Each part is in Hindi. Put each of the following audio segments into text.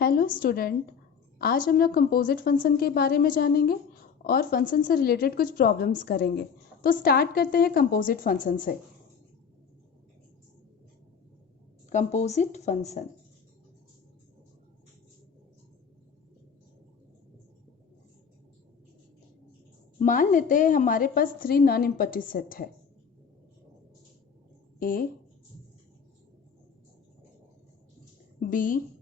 हेलो स्टूडेंट, आज हम लोग कंपोजिट फंक्शन के बारे में जानेंगे और फंक्शन से रिलेटेड कुछ प्रॉब्लम्स करेंगे। तो स्टार्ट करते हैं कंपोजिट फंक्शन से। कंपोजिट फंक्शन मान लेते हैं हमारे पास 3 नॉन इम्पटी सेट है, ए, बी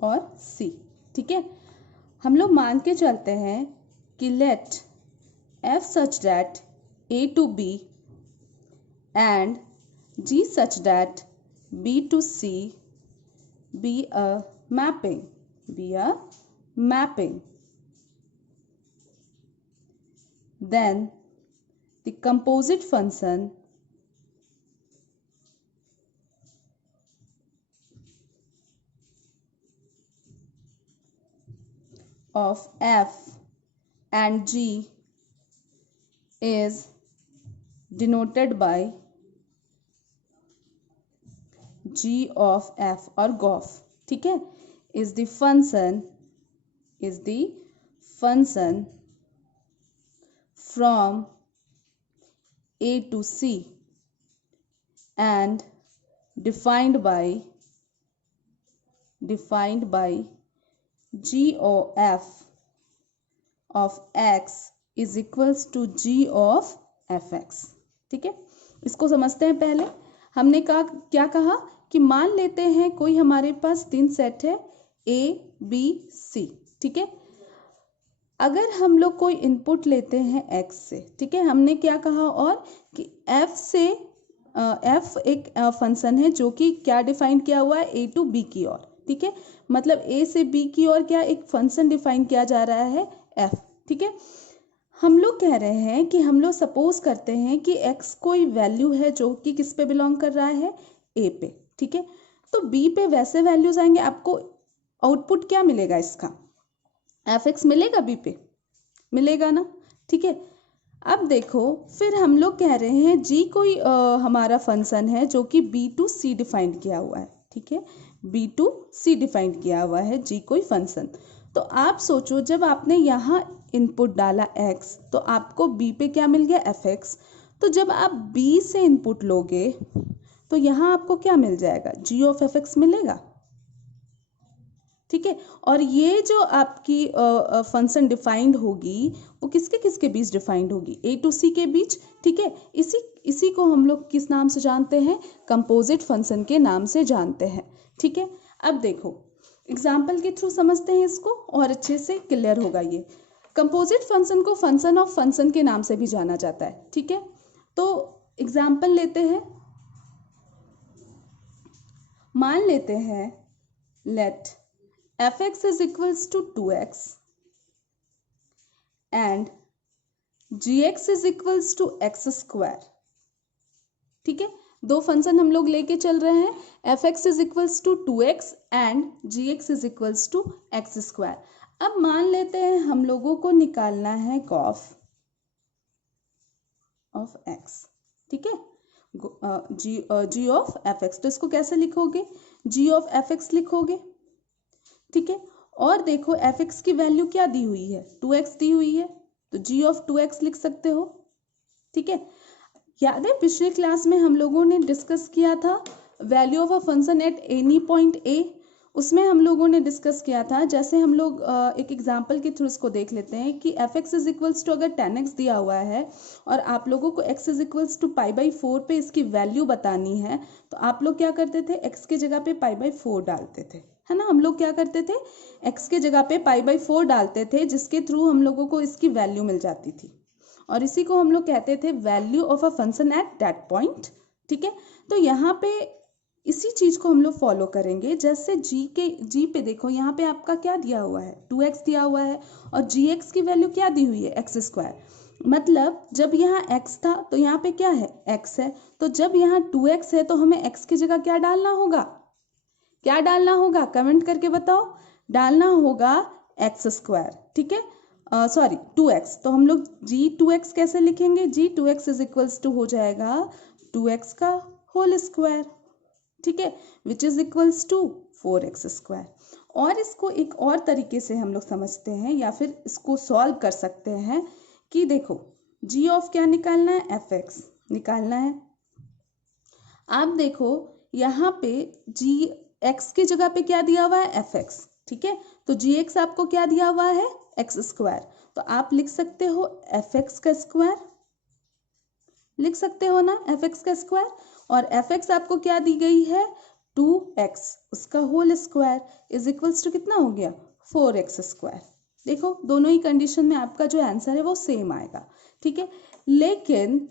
और सी। ठीक है, हम लोग मान के चलते हैं कि late f such that a to b and g such that b to c be a mapping. Then the composite function of f and g is denoted by g of f or gof. ठीक है, is the function from a to c and defined by g of f of x is equals to g of fx. ठीक है, इसको समझते हैं। पहले हमने क्या कहा कि मान लेते हैं कोई हमारे पास 3 सेट है a b c। ठीक है, अगर हम लोग कोई इनपुट लेते हैं x से, ठीक है, हमने क्या कहा और कि f से f एक फंक्शन है जो कि क्या डिफाइन किया हुआ है a टू b की ओर। ठीक है, मतलब a से b की ओर क्या एक फंक्शन डिफाइन किया जा रहा है f। ठीक है, हम लोग कह रहे हैं कि हम लोग सपोज करते हैं कि x कोई वैल्यू है जो कि किस पे बिलोंग कर रहा है, a पे। ठीक है, तो b पे वैसे वैल्यूज आएंगे, आपको आउटपुट क्या मिलेगा, इसका fx मिलेगा, b पे मिलेगा ना। ठीक है, अब देखो फिर हम लोग कह रहे हैं g कोई हमारा फंक्शन है जो कि b टू c डिफाइन किया हुआ है। ठीक है, b टू c डिफाइन किया हुआ है g कोई फंक्शन। तो आप सोचो, जब आपने यहाँ इनपुट डाला x तो आपको b पे क्या मिल गया, fx। तो जब आप b से इनपुट लोगे तो यहाँ आपको क्या मिल जाएगा, g ऑफ fx मिलेगा। ठीक है, और ये जो आपकी फंक्शन डिफाइंड होगी वो किसके बीच डिफाइंड होगी, a टू c के बीच। ठीक है, इसी को हम लोग किस नाम से जानते हैं, कंपोजिट फंक्शन के नाम से जानते हैं। ठीक है, अब देखो एग्जाम्पल के थ्रू समझते हैं इसको और अच्छे से क्लियर होगा। ये कंपोजिट फंक्शन को फंक्शन ऑफ फंक्शन के नाम से भी जाना जाता है। ठीक है, तो एग्जाम्पल लेते हैं, मान लेते हैं late fx is equals to 2x and gx is equals to x square। ठीक है, दो फंक्शन हम लोग लेके चल रहे हैं, fx is equals to 2x and gx is equals to x square। अब मान लेते हैं हम लोगों को निकालना है gof of x। ठीक है, g of fx, तो इसको कैसे लिखोगे, g of fx लिखोगे। ठीक है, और देखो fx की वैल्यू क्या दी हुई है, 2x दी हुई है, तो g ऑफ 2x लिख सकते हो। ठीक है, याद है पिछले क्लास में हम लोगों ने डिस्कस किया था value of a function at any point a। उसमें हम लोगों ने डिस्कस किया था, जैसे हम लोग एक एग्जांपल के थ्रू इसको देख लेते हैं कि fx इज इक्वल्स टू अगर 10x दिया हुआ है और आप लोगों को x इज इक्वल्स टू π/4 पे इसकी वैल्यू बतानी है, तो आप लोग क्या करते थे, x के जगह पे π/4 डालते थे, है ना। हम लोग क्या करते थे, x के जगह पे π/4 डालते थे, जिसके थ्रू हम लोगों को इसकी वैल्यू मिल जाती थी, और इसी को हम लोग कहते the value of a function at that point. ठीक है, तो यहाँ पे इसी चीज को हम लोग फॉलो करेंगे। जैसे g पे देखो, यहाँ पे आपका क्या दिया हुआ है, 2x दिया हुआ है, और gx की वैल्यू क्या दी हुई है, x स्क्वायर। मतलब जब यहाँ x था तो यहाँ पे क्या है, x है, तो जब यहाँ 2x है तो हमें x की जगह क्या डालना होगा, कमेंट करके बताओ, डालना होगा x स्क्वायर। ठीक है, सॉरी 2x, तो हम लोग g2x कैसे लिखेंगे, g2x इज इक्वल्स टू हो जाएगा 2x का होल स्क्वायर। ठीक है, विच इज इक्वल्स टू 4x²। और इसको एक और तरीके से हम लोग समझते हैं या फिर इसको सॉल्व कर सकते हैं कि देखो g ऑफ क्या निकालना है, fx निकालना है। आप देखो यहाँ पे x की जगह पे क्या दिया हुआ है, fx, ठीक है। तो gx आपको क्या दिया हुआ है, x²। तो आप लिख सकते हो fx का स्क्वायर, लिख सकते हो ना fx का स्क्वायर। और fx आपको क्या दी गई है, 2x, उसका whole square is equals to कितना हो गया, 4x²। देखो दोनों ही कंडीशन में आपका जो आंसर है वो सेम आएगा, ठीक है। लेकिन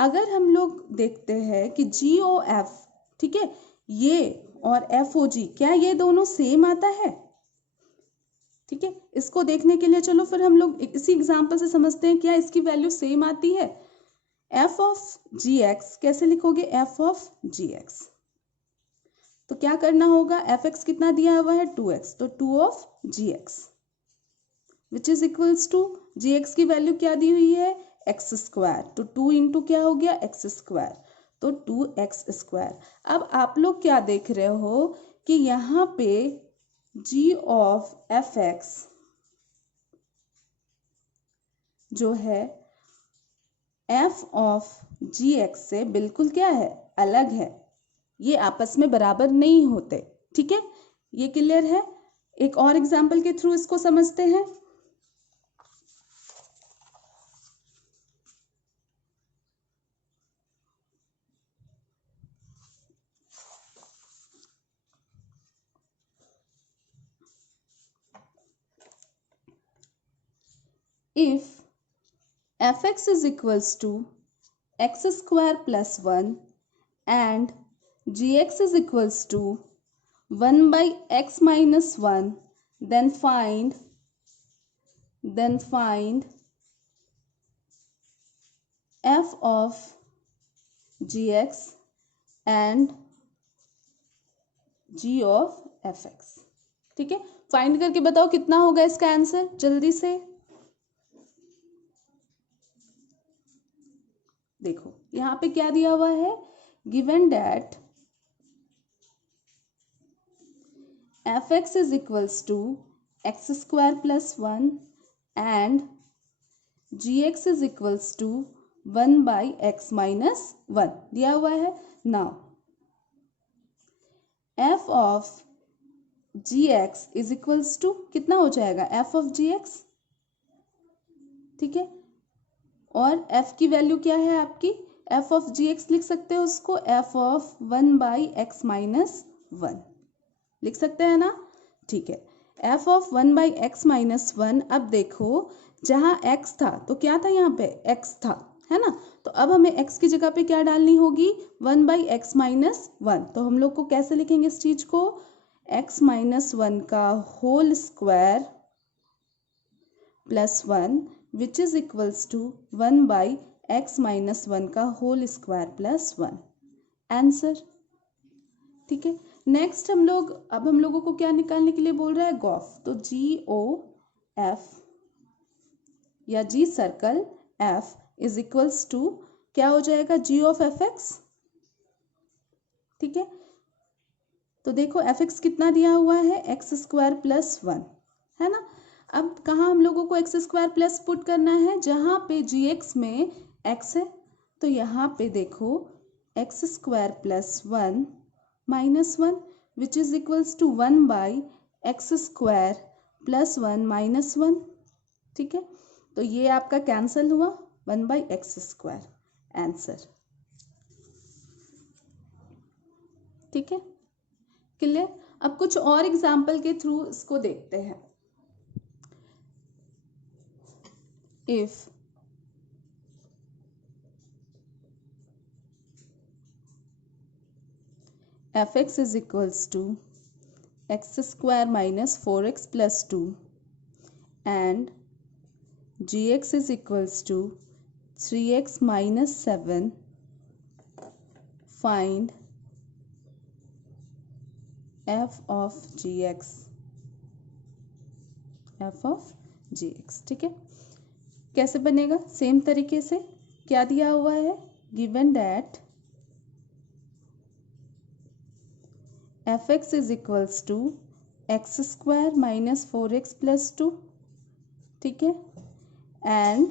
अगर हम लोग देखते हैं कि GOF, ठीक है, ये और FOG, क्या ये दोनों सेम आता है, ठीक है। इसको देखने के लिए चलो फिर हम लोग इसी एग्जांपल से समझते हैं क्या इसकी वैल्यू सेम आती है। f ऑफ gx कैसे लिखोगे, f ऑफ gx, तो क्या करना होगा, fx कितना दिया हुआ है, 2x, तो 2 of gx which is equals to, gx की वैल्यू क्या दी हुई है, x², तो 2 इंटू क्या हो गया, x², तो 2x²। अब आप लोग क्या देख रहे हो कि यहाँ पे g ऑफ fx जो है f ऑफ gx से बिल्कुल क्या है, अलग है, ये आपस में बराबर नहीं होते, ठीक है। ये क्लियर है। एक और एग्जाम्पल के थ्रू इसको समझते हैं। If fx is equals to x² plus 1 and gx is equals to 1 by x minus 1, then find f of gx and g of fx, ठीक है। फाइंड करके बताओ कितना होगा इसका आंसर, जल्दी से देखो यहाँ पे क्या दिया हुआ है, given that fx is equals to x² plus 1 and gx is equals to 1 by x minus 1 दिया हुआ है। Now f of gx is equals to कितना हो जाएगा, f of gx, ठीक है। और f की वैल्यू क्या है आपकी, f of gx लिख सकते हो उसको f of 1 by x minus 1 लिख सकते हैं ना, ठीक है। f of 1 by x minus 1, अब देखो जहाँ x था तो क्या था, यहाँ पे x था, है ना। तो अब हमें x की जगह पे क्या डालनी होगी, 1 by x minus 1। तो हम लोग को कैसे लिखेंगे इस चीज को, x minus 1 का whole square plus 1 which is equals to 1 by x minus 1 का होल स्क्वायर प्लस 1, आंसर, ठीक है। नेक्स्ट हम लोगों को क्या निकालने के लिए बोल रहा है, गॉफ। तो GOF या G circle F is equals to क्या हो जाएगा, G ऑफ fx, ठीक है। तो देखो fx कितना दिया हुआ है, x² प्लस 1, है ना। अब कहाँ हम लोगों को x² प्लस पुट करना है, जहाँ पे gx में x है, तो यहाँ पे देखो x² plus 1 minus 1 which is equals to 1 by x² plus 1 minus 1, ठीक है। तो ये आपका कैंसल हुआ, 1 बाई x², आंसर, ठीक है, क्लियर। अब कुछ और एग्जाम्पल के थ्रू इसको देखते हैं। If fx is equals to x² minus 4x plus 2 and gx is equals to 3x minus 7, find f of gx, ठीक है। कैसे बनेगा, सेम तरीके से क्या दिया हुआ है, given that F X is equals to X square minus 4x plus 2, ठीक है, and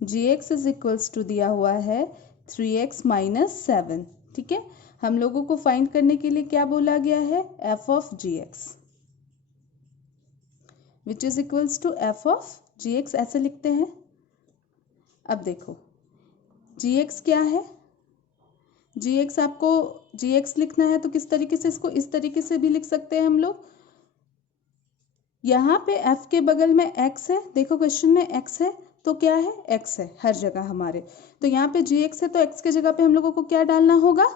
G X is equals to दिया हुआ है 3x माइनस 7, ठीक है। हम लोगों को फाइंड करने के लिए क्या बोला गया है, F of G X which is equals to F of G X, ऐसे लिखते हैं। अब देखो जी एक्स क्या है, जी एक्स आपको जी एक्स लिखना है तो किस तरीके से, इसको इस तरीके से भी लिख सकते हैं हम लोग। यहाँ पे एफ के बगल में एक्स है, देखो क्वेश्चन में एक्स है तो क्या है, एक्स है हर जगह हमारे, तो यहाँ पे जी एक्स है तो एक्स के जगह पे हम लोगों को क्या डालना होगा,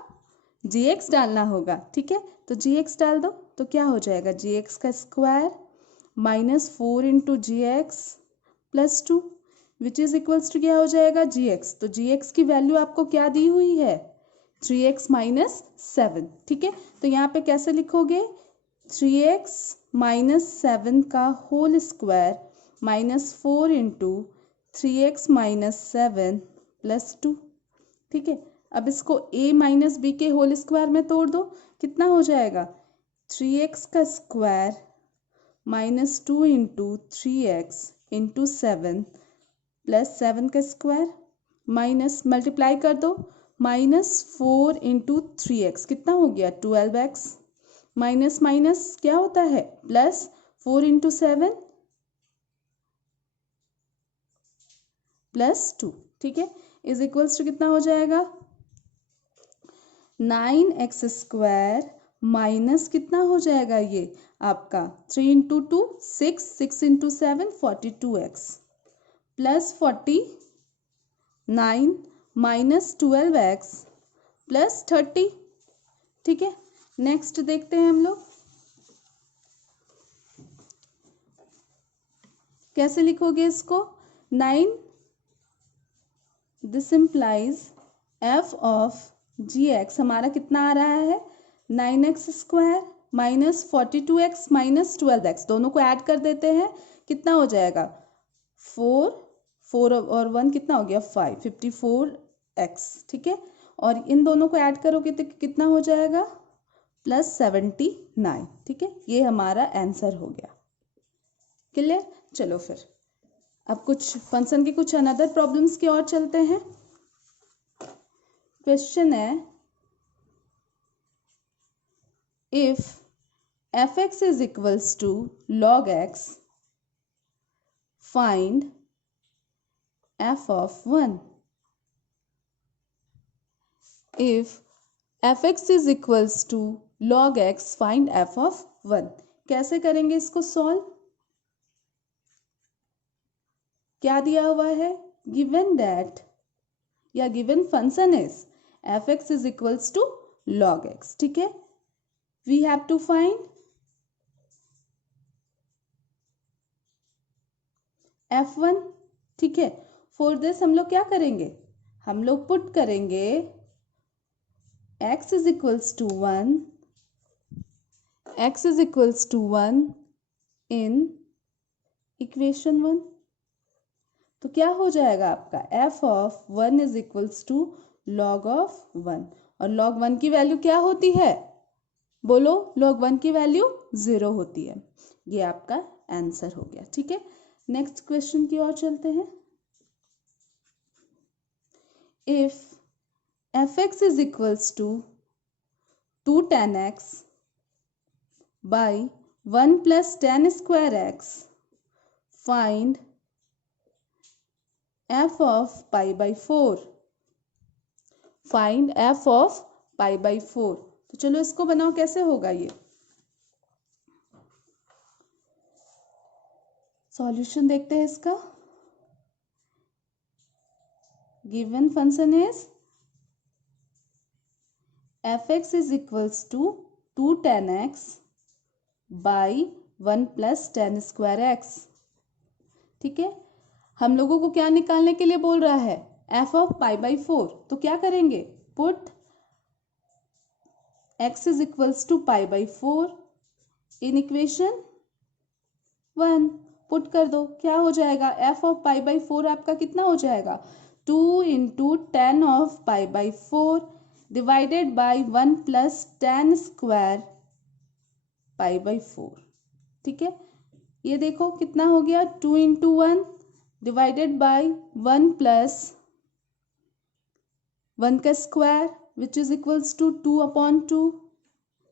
जी एक्स डालना होगा, ठीक है। तो जी एक्स डाल दो तो क्या हो जाएगा, जी एक्स का square minus 4 into G X plus 2 which is equals to क्या हो जाएगा, जी एक्स। तो जी एक्स की वैल्यू आपको क्या दी हुई है, 3x माइनस 7, ठीक है। तो यहाँ पे कैसे लिखोगे, 3x माइनस 7 का whole square minus 4 into 3x minus 7 plus 2, ठीक है। अब इसको a माइनस बी के होल स्क्वायर में तोड़ दो, कितना हो जाएगा, 3x का square minus 2 into 3x into 7 plus 7 का स्क्वायर माइनस मल्टीप्लाई कर दो, माइनस 4 इंटू 3x कितना हो गया, 12x माइनस माइनस क्या होता है प्लस, 4 इंटू 7 प्लस 2, ठीक है, इज इक्वल्स टू कितना हो जाएगा, 9x स्क्वायर माइनस कितना हो जाएगा ये आपका 3 into 2 6, 6 into 7 42x plus 49 minus 12x plus 30, ठीक है। नेक्स्ट देखते हैं हम लोग कैसे लिखोगे इसको, 9 this implies F of G X हमारा कितना आ रहा है, 9x square minus 42x minus 12x, दोनों को ऐड कर देते हैं, कितना हो जाएगा 4 और 1 कितना हो गया 5, 54x, ठीक है। और इन दोनों को ऐड करोगे तो कितना हो जाएगा प्लस 79, ठीक है। ये हमारा आंसर हो गया, क्लियर। चलो फिर अब कुछ फंक्शन के कुछ अनदर प्रॉब्लम्स की ओर चलते हैं। क्वेश्चन है, if F X is equals to log X find F of 1। If F X is equals to log X find F of 1, कैसे करेंगे इसको सॉल्व, क्या दिया हुआ है, गिवन दैट या given function is F X is equals to log X, ठीक है। We have to find f1, ठीक है। फॉर दिस हम लोग क्या करेंगे, हम लोग पुट करेंगे x is equals to 1, x is equals to 1 in equation 1, तो क्या हो जाएगा आपका f of 1 is equals to log of 1, और लॉग 1 की वैल्यू क्या होती है, बोलो, लॉग 1 की वैल्यू 0 होती है। ये आपका आंसर हो गया, ठीक है। नेक्स्ट क्वेश्चन की ओर चलते हैं। If F X is equals to 2 tan x by 1 plus tan square x find f of pi by 4, find f of pi by 4। तो चलो इसको बनाओ, कैसे होगा ये, सॉल्यूशन देखते हैं इसका। Given function is F X is equals to 2 tan x by 1 plus tan square x, ठीक है। हम लोगों को क्या निकालने के लिए बोल रहा है, f ऑफ पाई बाई 4, तो क्या करेंगे, put x is equals to pi by 4 in equation 1, put कर दो, क्या हो जाएगा, f ऑफ पाई बाई 4 आपका कितना हो जाएगा, 2 into tan of pi by 4 divided by 1 plus tan square π/4। ठीक है, ये देखो कितना हो गया, 2 × 1 डिवाइडेड बाय 1 + 1 का square which is equals to 2/2।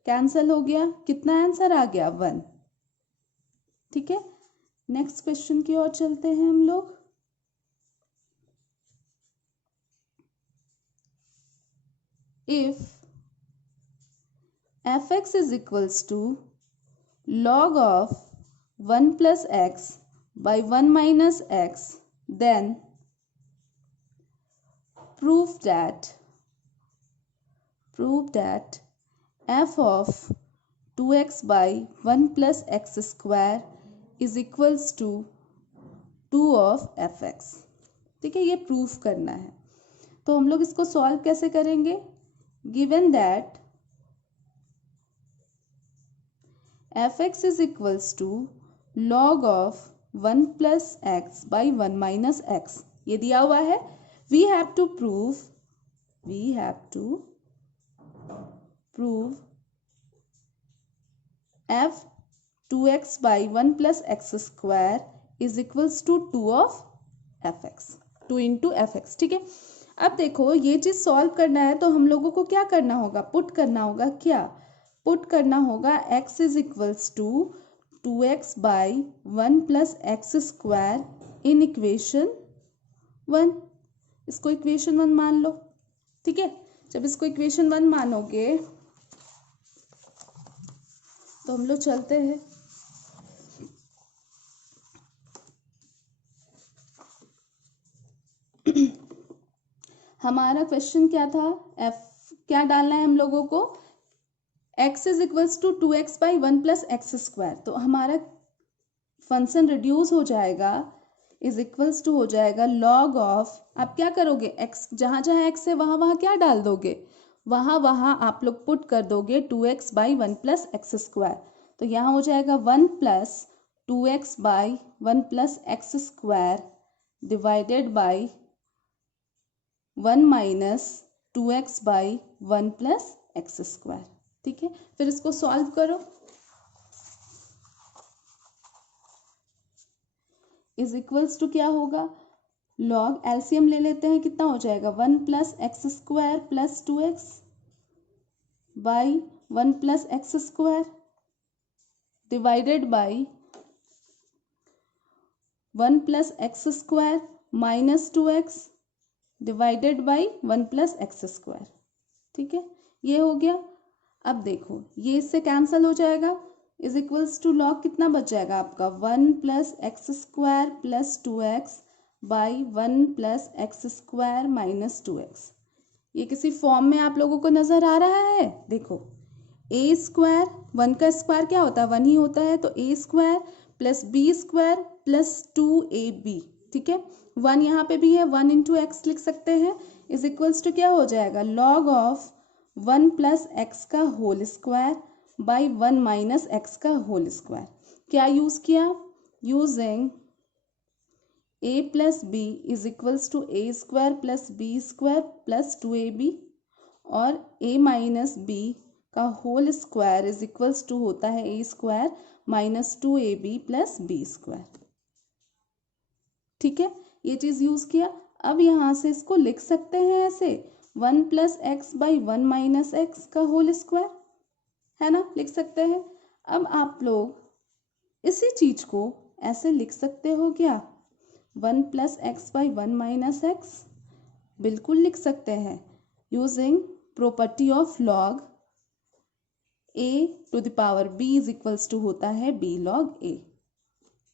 Cancel हो गया, कितना आंसर आ गया 1। ठीक है, नेक्स्ट क्वेश्चन की ओर चलते हैं हम लोग। If f(x) is equals to log of 1 plus x by 1 minus x, then prove that f of 2x by 1 plus x square is equals to 2 of fx। ठीक है, ये प्रूफ करना है, तो हम लोग इसको सॉल्व कैसे करेंगे। Given that fx is equals to log of 1 plus x by 1 minus x, ये दिया हुआ है। we have to prove f 2x by 1 plus x square is equals to 2 of fx, 2 into fx। ठीक है, अब देखो ये चीज सॉल्व करना है तो हम लोगों को क्या करना होगा, पुट करना होगा। क्या पुट करना होगा, x is equals to 2x by 1 plus X square in equation 1। इसको इक्वेशन 1 मान लो। ठीक है, जब इसको इक्वेशन 1 मानोगे तो हम लोग चलते हैं। हमारा क्वेश्चन क्या था, क्या डालना है हम लोगों को, x is equals to 2x by 1 plus X square. तो हमारा फंक्शन रिड्यूस हो जाएगा, इज इक्वल्स टू हो जाएगा लॉग ऑफ, आप क्या करोगे, x जहाँ जहाँ x है वहाँ वहाँ क्या डाल दोगे, वहाँ वहाँ आप लोग पुट कर दोगे 2x by 1 plus X square. तो यहाँ हो जाएगा 1 plus 2x by 1 plus X square divided by 1 minus 2x by 1 plus X square. ठीक है, फिर इसको सॉल्व करो। इज इक्वल्स टू क्या होगा, लॉग एलसीएम ले लेते हैं, कितना हो जाएगा 1 plus X square plus 2x by 1 plus X square divided by 1 plus X square minus 2x divided by 1 plus X square. ठीक है, ये हो गया। अब देखो ये इससे कैंसल हो जाएगा, इज इक्वल्स टू लॉग कितना बच जाएगा आपका 1 plus X square plus 2x by 1 plus X square minus 2x। ये किसी फॉर्म में आप लोगों को नजर आ रहा है। देखो ए स्क्वायर, 1 का स्क्वायर क्या होता है 1 ही होता है, तो A square plus B square plus 2ab। ठीक है, 1 यहाँ पे भी है, 1 इंटू एक्स लिख सकते हैं, इज इक्वल्स टू क्या हो जाएगा लॉग ऑफ 1 प्लस एक्स का whole square by 1 minus X का होल स्क्वायर। क्या यूज किया, using a plus B is equals to A square plus B square plus 2ab, और a माइनस बी का whole square is equals to होता है A square minus 2ab plus B square. ठीक है, ये चीज यूज किया। अब यहां से इसको लिख सकते हैं ऐसे 1 plus X by 1 minus X का होल स्क्वायर, है ना, लिख सकते हैं। अब आप लोग इसी चीज को ऐसे लिख सकते हो क्या, 1 plus X by 1 minus X, बिल्कुल लिख सकते हैं, using property of log a to the power b is equals to होता है b लॉग a।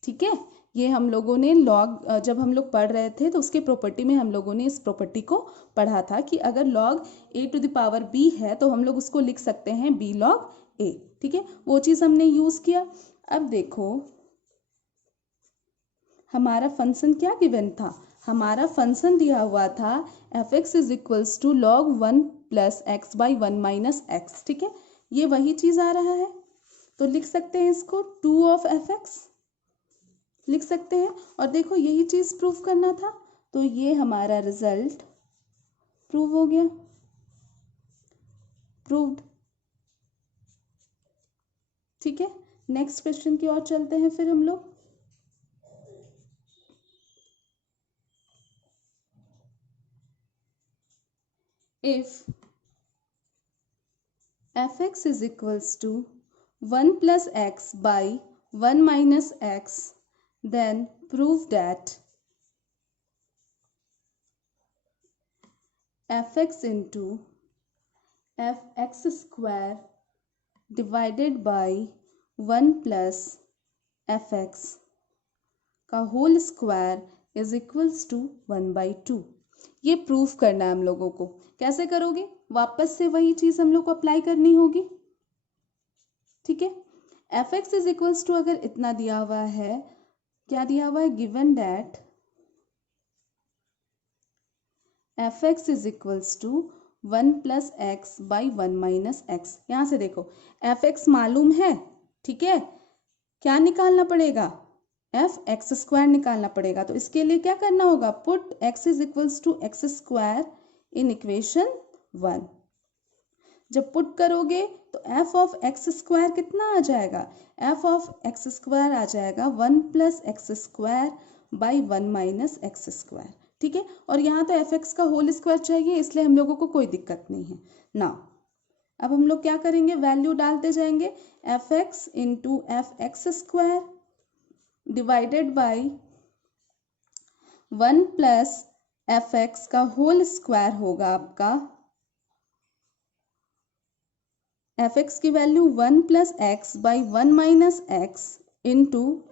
ठीक है, ये हम लोगों ने लॉग जब हम लोग पढ़ रहे थे तो उसके प्रॉपर्टी में हम लोगों ने इस प्रॉपर्टी को पढ़ा था कि अगर log a to the power b है तो हम लोग उसको लिख सकते हैं b लॉग a। ठीक है, वो चीज़ हमने यूज़ किया। अब देखो हमारा फंक्शन क्या गिवन था, हमारा फंक्शन दिया हुआ था f(x) is equals to log 1 plus X by 1 minus X. ठीक है, ये वही चीज़ आ रहा है, तो लिख सकते हैं इसको 2 ऑफ f(x) लिख सकते हैं। और देखो यही चीज़ प्रूफ करना था, तो ये हमारा रिजल्ट प्रूव हो गया, प्रूव्ड। ठीक है, नेक्स्ट क्वेश्चन की ओर चलते हैं फिर हम लोग। If fx is equals to 1 plus x by 1 minus x, then prove that fx into fx square divided by 1 plus fx का whole square is equals to 1/2। ये प्रूफ करना है हम लोगों को। कैसे करोगे? वापस से वही चीज हम लोग को अप्लाई करनी होगी। ठीक है, F X is equals to, अगर इतना दिया हुआ है, क्या दिया हुआ है, given that F X is equals to 1 plus X by 1 minus X. यहां से देखो एफ एक्स मालूम है, ठीक है, क्या निकालना पड़ेगा, एफ एक्स स्क्वायर निकालना पड़ेगा। तो इसके लिए क्या करना होगा, put X is equals to X square in equation 1। जब पुट करोगे तो एफ ऑफ एक्स स्क्वायर कितना आ जाएगा, एफ ऑफ एक्स स्क्वायर आ जाएगा 1 plus X square by 1 minus X square. ठीक है, और यहाँ तो एफ एक्स का होल स्क्वायर चाहिए, इसलिए हम लोगों को कोई दिक्कत नहीं है ना। अब हम लोग क्या करेंगे, वैल्यू डालते जाएंगे, F X into F X square divided by 1 plus F X का होल स्क्वायर होगा आपका, एफ एक्स की value 1 plus X by 1 minus X into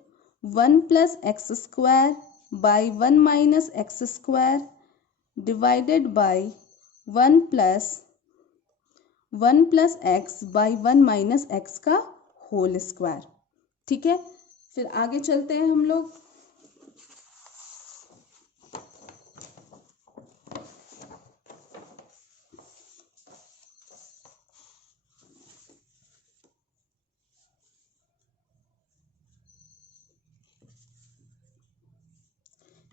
1 plus X square by 1 minus X square divided by 1 plus X by 1 minus X का होल स्क्वायर। ठीक है, फिर आगे चलते हैं हम लोग।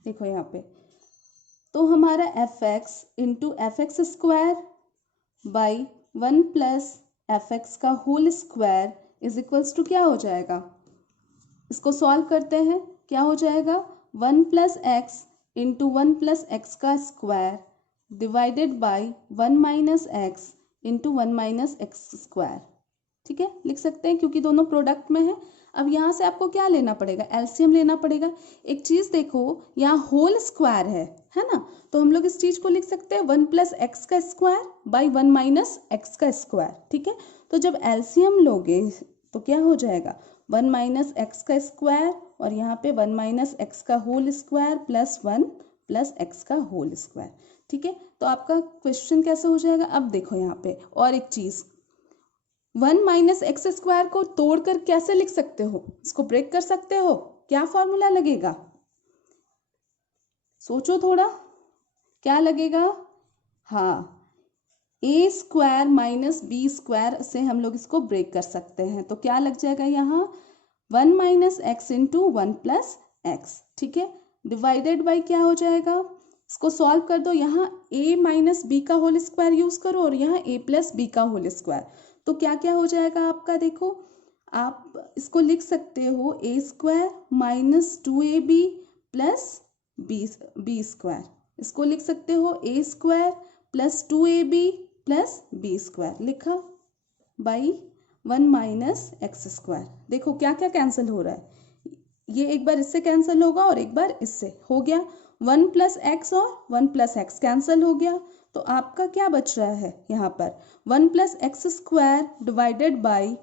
देखो यहाँ पे तो हमारा F X into F X square by 1 plus F X का whole square is equals to क्या हो जाएगा, इसको सॉल्व करते हैं, क्या हो जाएगा, 1 plus X into 1 plus X का square divided by 1 minus X into 1 minus X square. ठीक है, लिख सकते हैं क्योंकि दोनों प्रोडक्ट में है। अब यहाँ से आपको क्या लेना पड़ेगा, एलसीएम लेना पड़ेगा। एक चीज देखो, यहाँ होल स्क्वायर है ना, तो हम लोग इस चीज को लिख सकते हैं 1 प्लस एक्स का स्क्वायर बाई 1 माइनस एक्स का स्क्वायर। ठीक है, तो जब एलसीएम लोगे तो क्या हो जाएगा, 1 माइनस एक्स का स्क्वायर और यहाँ पे 1 माइनस एक्स का whole square plus 1 plus X का होल स्क्वायर। ठीक है, तो आपका क्वेश्चन कैसे हो जाएगा, अब देखो यहाँ पे और एक चीज, 1 माइनस एक्स स्क्वायर को तोड़कर कैसे लिख सकते हो, इसको ब्रेक कर सकते हो, क्या फॉर्मूला लगेगा, सोचो थोड़ा, क्या लगेगा, हाँ, ए स्क्वायर माइनस बी स्क्वायर से हम लोग इसको ब्रेक कर सकते हैं। तो क्या लग जाएगा यहाँ, 1 minus X into 1 plus x. ठीक है, डिवाइडेड बाई क्या हो जाएगा, इसको सॉल्व कर दो, यहाँ a माइनस बी का होल स्क्वायर यूज करो और यहाँ a प्लस बी का होल स्क्वायर। तो क्या क्या हो जाएगा आपका, देखो आप इसको लिख सकते हो A square minus 2ab plus B square, इसको लिख सकते हो A square plus 2ab plus B square, लिखा बाई 1 माइनस एक्स स्क्वायर। देखो क्या क्या कैंसिल हो रहा है, ये एक बार इससे कैंसिल होगा और एक बार इससे हो गया, 1 प्लस एक्स और 1 प्लस एक्स कैंसिल हो गया। तो आपका क्या बच रहा है यहाँ पर, 1 plus X square divided by,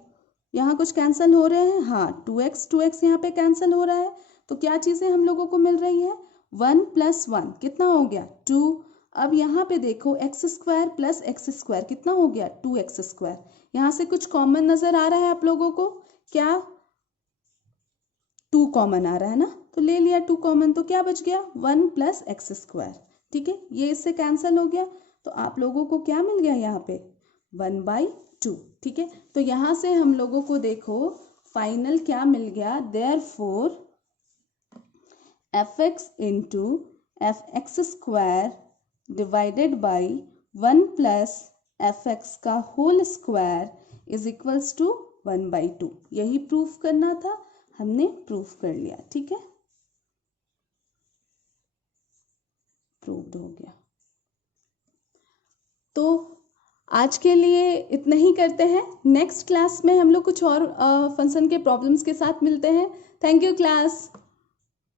यहाँ कुछ कैंसिल हो रहे हैं, हाँ 2x यहाँ पे कैंसिल हो रहा है। तो क्या चीज़ें हम लोगों को मिल रही है, 1 प्लस 1 कितना हो गया 2। अब यहाँ पे देखो x square plus X square कितना हो गया 2x स्क्वायर। यहाँ से कुछ कॉमन नजर आ रहा है आप लोगों को, क्या 2 कॉमन आ रहा है ना, तो ले लिया 2 कॉमन, तो क्या बच गया 1 प्लस एक्स स्क्वायर। ठीक है, ये इससे कैंसिल हो गया, तो आप लोगों को क्या मिल गया यहाँ पे 1/2। ठीक है, तो यहाँ से हम लोगों को देखो फाइनल क्या मिल गया, therefore F X into F X square divided by 1 plus F X का whole square is equals to 1/2। यही प्रूफ करना था, हमने प्रूफ कर लिया। ठीक है, प्रूव्ड हो गया। तो आज के लिए इतना ही करते हैं। नेक्स्ट क्लास में हम लोग कुछ और फंक्शन के प्रॉब्लम्स के साथ मिलते हैं। Thank you class.